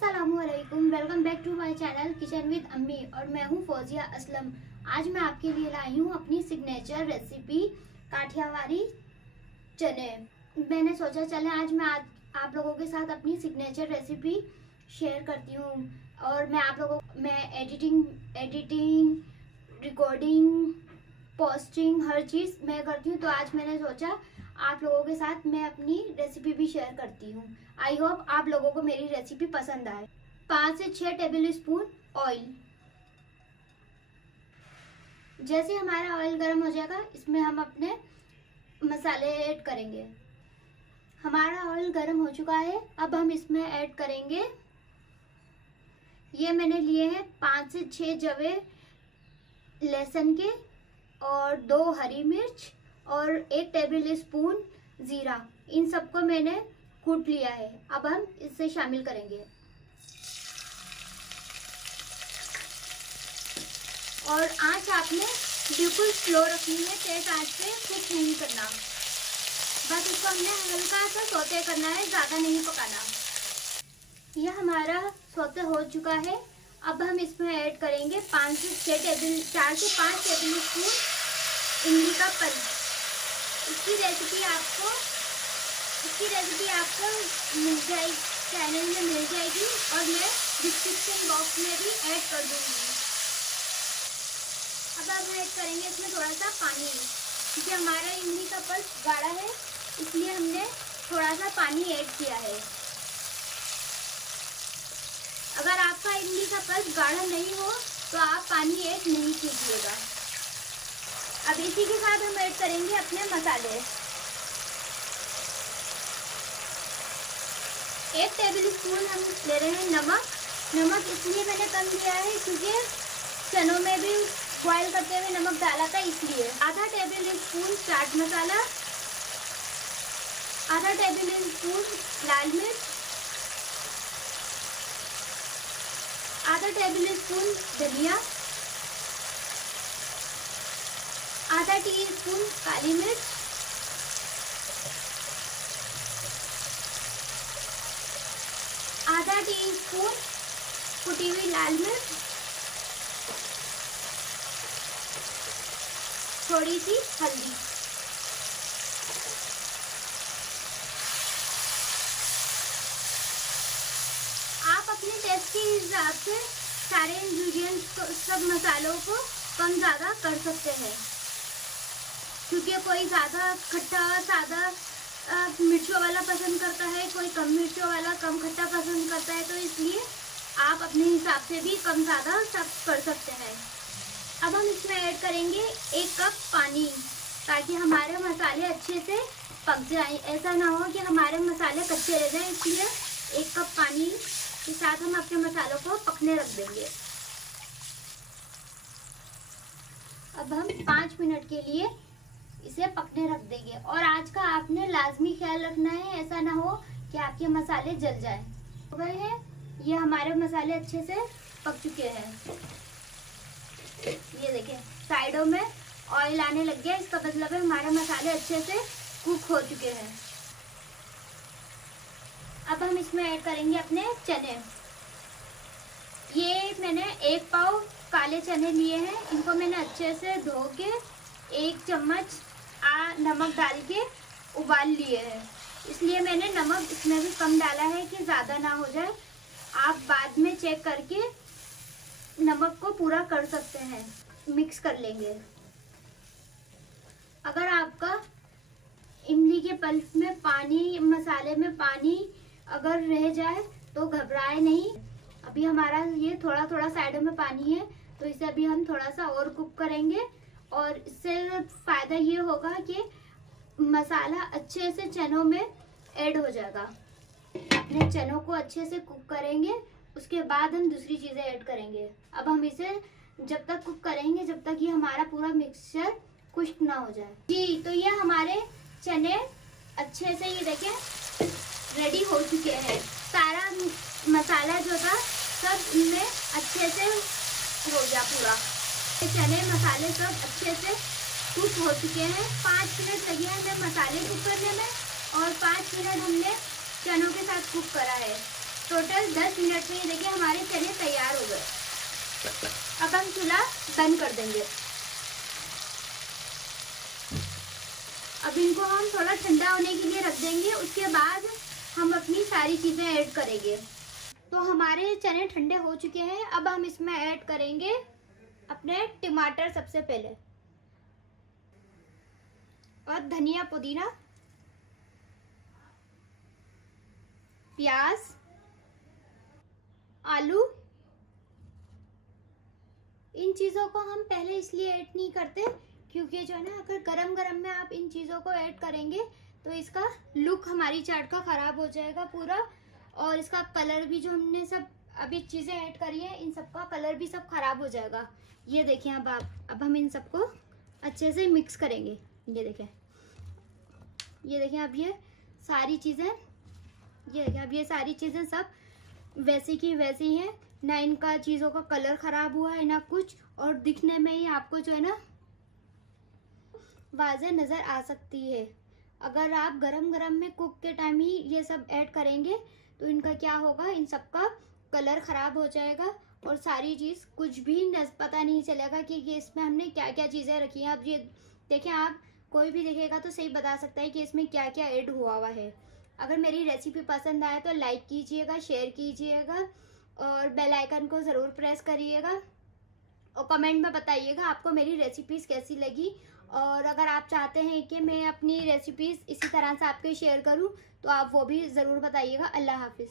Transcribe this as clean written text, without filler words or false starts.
अस्सलामुअलैकुम, welcome back to my channel kitchen with Ammi और मैं हूं फौजिया असलम। आज मैं आपके लिए लाई हूं अपनी सिग्नेचर रेसिपी काठियावाड़ी चने। मैंने सोचा चले आज मैं आप लोगों के साथ अपनी सिग्नेचर रेसिपी शेयर करती हूं और मैं एडिटिंग रिकॉर्डिंग पोस्टिंग हर चीज़ मैं करती हूँ। तो आज मैंने सोचा आप लोगों के साथ मैं अपनी रेसिपी भी शेयर करती हूँ। आई होप आप लोगों को मेरी रेसिपी पसंद आए। 5 से 6 टेबल स्पून ऑयल। जैसे हमारा ऑयल गर्म हो जाएगा इसमें हम अपने मसाले ऐड करेंगे। हमारा ऑयल गर्म हो चुका है, अब हम इसमें ऐड करेंगे, ये मैंने लिए हैं 5 से 6 जवे लहसुन के और 2 हरी मिर्च और 1 टेबल स्पून जीरा। इन सबको मैंने कूट लिया है, अब हम इसे शामिल करेंगे और आंच आपने बिल्कुल स्लो रखनी है, तेज आंच पे कुक नहीं करना। बस इसको हमने हल्का सा सौते करना है, ज़्यादा नहीं पकाना। यह हमारा सौते हो चुका है, अब हम इसमें ऐड करेंगे 4 से 5 टेबल स्पून इमली का पल्प। इसकी रेसिपी आपको मिल जाएगी, चैनल में मिल जाएगी और मैं डिस्क्रिप्शन बॉक्स में भी ऐड कर दूंगी। अब हम ऐड करेंगे इसमें थोड़ा सा पानी, क्योंकि हमारा इमली का पल्प गाढ़ा है इसलिए हमने थोड़ा सा पानी ऐड किया है। अगर आपका इमली का पल्प गाढ़ा नहीं हो तो आप पानी ऐड नहीं कीजिएगा। अब इसी के साथ हम ऐड करेंगे अपने मसाले। 1 टेबल स्पून हम ले रहे हैं नमक इसलिए मैंने कम दिया है क्योंकि चनों में भी बॉयल करते हुए नमक डाला था, इसलिए। आधा टेबल स्पून चाट मसाला, आधा टेबल स्पून लाल मिर्च, आधा टेबल स्पून धनिया, आधा टीस्पून काली मिर्च, आधा टीस्पून कुटी हुई लाल मिर्च, थोड़ी सी हल्दी। आप अपने टेस्ट के हिसाब से सारे इंग्रेडिएंट्स सब मसालों को कम ज़्यादा कर सकते हैं, क्योंकि कोई ज़्यादा खट्टा ज़्यादा मिर्चों वाला पसंद करता है, कोई कम मिर्चों वाला कम खट्टा पसंद करता है, तो इसलिए आप अपने हिसाब से भी कम ज़्यादा सब कर सकते हैं। अब हम इसमें ऐड करेंगे 1 कप पानी, ताकि हमारे मसाले अच्छे से पक जाएं। ऐसा ना हो कि हमारे मसाले कच्चे रह जाएं, इसलिए 1 कप पानी के साथ हम अपने मसालों को पकने रख देंगे। अब हम 5 मिनट के लिए इसे पकने रख देंगे और आज का आपने लाजमी ख्याल रखना है, ऐसा ना हो कि आपके मसाले जल जाएं। हो गए हैं, ये हमारे मसाले अच्छे से पक चुके हैं। ये देखें साइडों में ऑयल आने लग गया, इसका मतलब है हमारे मसाले अच्छे से कुक हो चुके हैं। अब हम इसमें ऐड करेंगे अपने चने। ये मैंने 1 पाव काले चने लिए हैं, इनको मैंने अच्छे से धो के 1 चम्मच नमक डाल के उबाल लिए हैं, इसलिए मैंने नमक इसमें भी कम डाला है कि ज़्यादा ना हो जाए। आप बाद में चेक करके नमक को पूरा कर सकते हैं, मिक्स कर लेंगे। अगर आपका इमली के पल्प में पानी, मसाले में पानी अगर रह जाए तो घबराए नहीं। अभी हमारा ये थोड़ा थोड़ा साइडों में पानी है, तो इसे अभी हम थोड़ा सा और कुक करेंगे और इससे फ़ायदा ये होगा कि मसाला अच्छे से चनों में ऐड हो जाएगा। अपने चनों को अच्छे से कुक करेंगे, उसके बाद हम दूसरी चीज़ें ऐड करेंगे। अब हम इसे जब तक कुक करेंगे जब तक ये हमारा पूरा मिक्सचर खुश्क ना हो जाए। जी, तो ये हमारे चने अच्छे से ये देखें रेडी हो चुके हैं। सारा मसाला जो था सब इनमें अच्छे से हो गया पूरा। चने मसाले सब अच्छे से कुक हो चुके हैं। 5 मिनट लगे हैं हमें मसाले कुक करने में और 5 मिनट हमने चनों के साथ कुक करा है। टोटल 10 मिनट में ये देखिए हमारे चने तैयार हो गए। अब हम चूल्हा बंद कर देंगे। अब इनको हम थोड़ा ठंडा होने के लिए रख देंगे, उसके बाद हम अपनी सारी चीज़ें ऐड करेंगे। तो हमारे चने ठंडे हो चुके हैं। अब हम इसमें ऐड करेंगे अपने टमाटर सबसे पहले, और धनिया पुदीना, प्याज, आलू। इन चीज़ों को हम पहले इसलिए ऐड नहीं करते क्योंकि जो है ना, अगर गरम गरम में आप इन चीज़ों को ऐड करेंगे तो इसका लुक हमारी चाट का ख़राब हो जाएगा पूरा, और इसका कलर भी, जो हमने सब अभी चीज़ें ऐड करी है, इन सब का कलर भी सब ख़राब हो जाएगा। ये देखिए अब हम इन सबको अच्छे से मिक्स करेंगे। ये देखिए अब ये सारी चीज़ें, ये देखिए अब ये सारी चीज़ें सब वैसी की वैसी ही हैं, ना इनका चीज़ों का कलर ख़राब हुआ है ना कुछ, और दिखने में ही आपको जो है ना वाज़ेह नज़र आ सकती है। अगर आप गरम गरम में कुक के टाइम ही ये सब ऐड करेंगे तो इनका क्या होगा, इन सब का कलर ख़राब हो जाएगा और सारी चीज़ कुछ भी पता नहीं चलेगा कि ये इसमें हमने क्या क्या चीज़ें रखी हैं। अब ये देखें, आप कोई भी देखेगा तो सही बता सकता है कि इसमें क्या क्या ऐड हुआ है। अगर मेरी रेसिपी पसंद आए तो लाइक कीजिएगा, शेयर कीजिएगा और बेल आइकन को ज़रूर प्रेस करिएगा, और कमेंट में बताइएगा आपको मेरी रेसिपीज़ कैसी लगी। और अगर आप चाहते हैं कि मैं अपनी रेसिपीज़ इसी तरह से आपके शेयर करूं तो आप वो भी ज़रूर बताइएगा। अल्लाह हाफिज़।